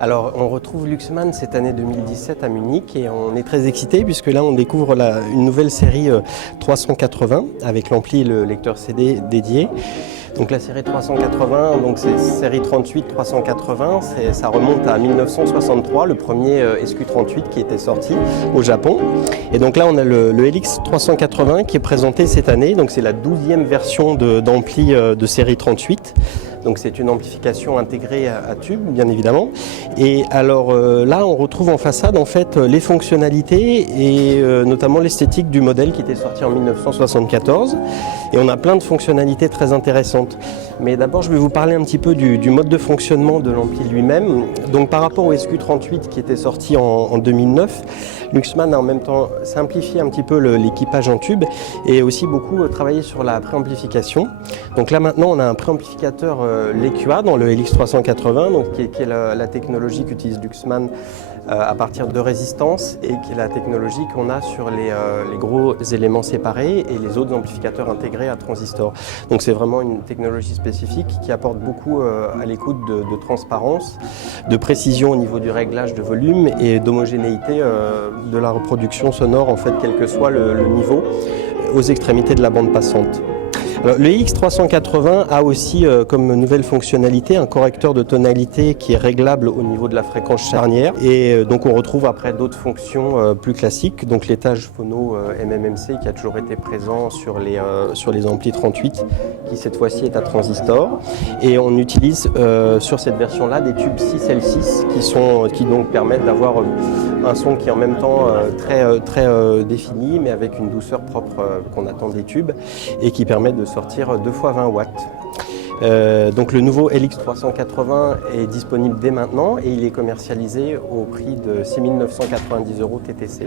Alors, on retrouve Luxman cette année 2017 à Munich et on est très excités puisque là, on découvre une nouvelle série 380 avec l'ampli et le lecteur CD dédié. Donc la série 380, donc c'est série 38-380, ça remonte à 1963, le premier SQ38 qui était sorti au Japon. Et donc là, on a le LX 380 qui est présenté cette année, donc c'est la 12e version d'ampli de série 38. Donc c'est une amplification intégrée à tube, bien évidemment. Et alors là, on retrouve en façade en fait les fonctionnalités et notamment l'esthétique du modèle qui était sorti en 1974. Et on a plein de fonctionnalités très intéressantes. Mais d'abord, je vais vous parler un petit peu du mode de fonctionnement de l'ampli lui-même. Donc par rapport au SQ38 qui était sorti en 2009, Luxman a en même temps simplifié un petit peu l'équipage en tube et aussi beaucoup travaillé sur la préamplification. Donc là maintenant, on a un préamplificateur l'EQA dans le LX 380, donc qui est la technologie qu'utilise Luxman à partir de résistance et qui est la technologie qu'on a sur les gros éléments séparés et les autres amplificateurs intégrés à transistors. Donc c'est vraiment une technologie spécifique qui apporte beaucoup à l'écoute de transparence, de précision au niveau du réglage de volume et d'homogénéité de la reproduction sonore, en fait, quel que soit le niveau, aux extrémités de la bande passante. Alors, le LX380 a aussi comme nouvelle fonctionnalité un correcteur de tonalité qui est réglable au niveau de la fréquence charnière et donc on retrouve après d'autres fonctions plus classiques, donc l'étage phono MMMC qui a toujours été présent sur les amplis 38 qui cette fois-ci est à transistor, et on utilise sur cette version là des tubes 6L6 qui donc permettent d'avoir un son qui est en même temps très défini mais avec une douceur propre qu'on attend des tubes et qui permet de sortir 2 fois 20 watts. Donc le nouveau LX380 est disponible dès maintenant et il est commercialisé au prix de 6 990 € TTC.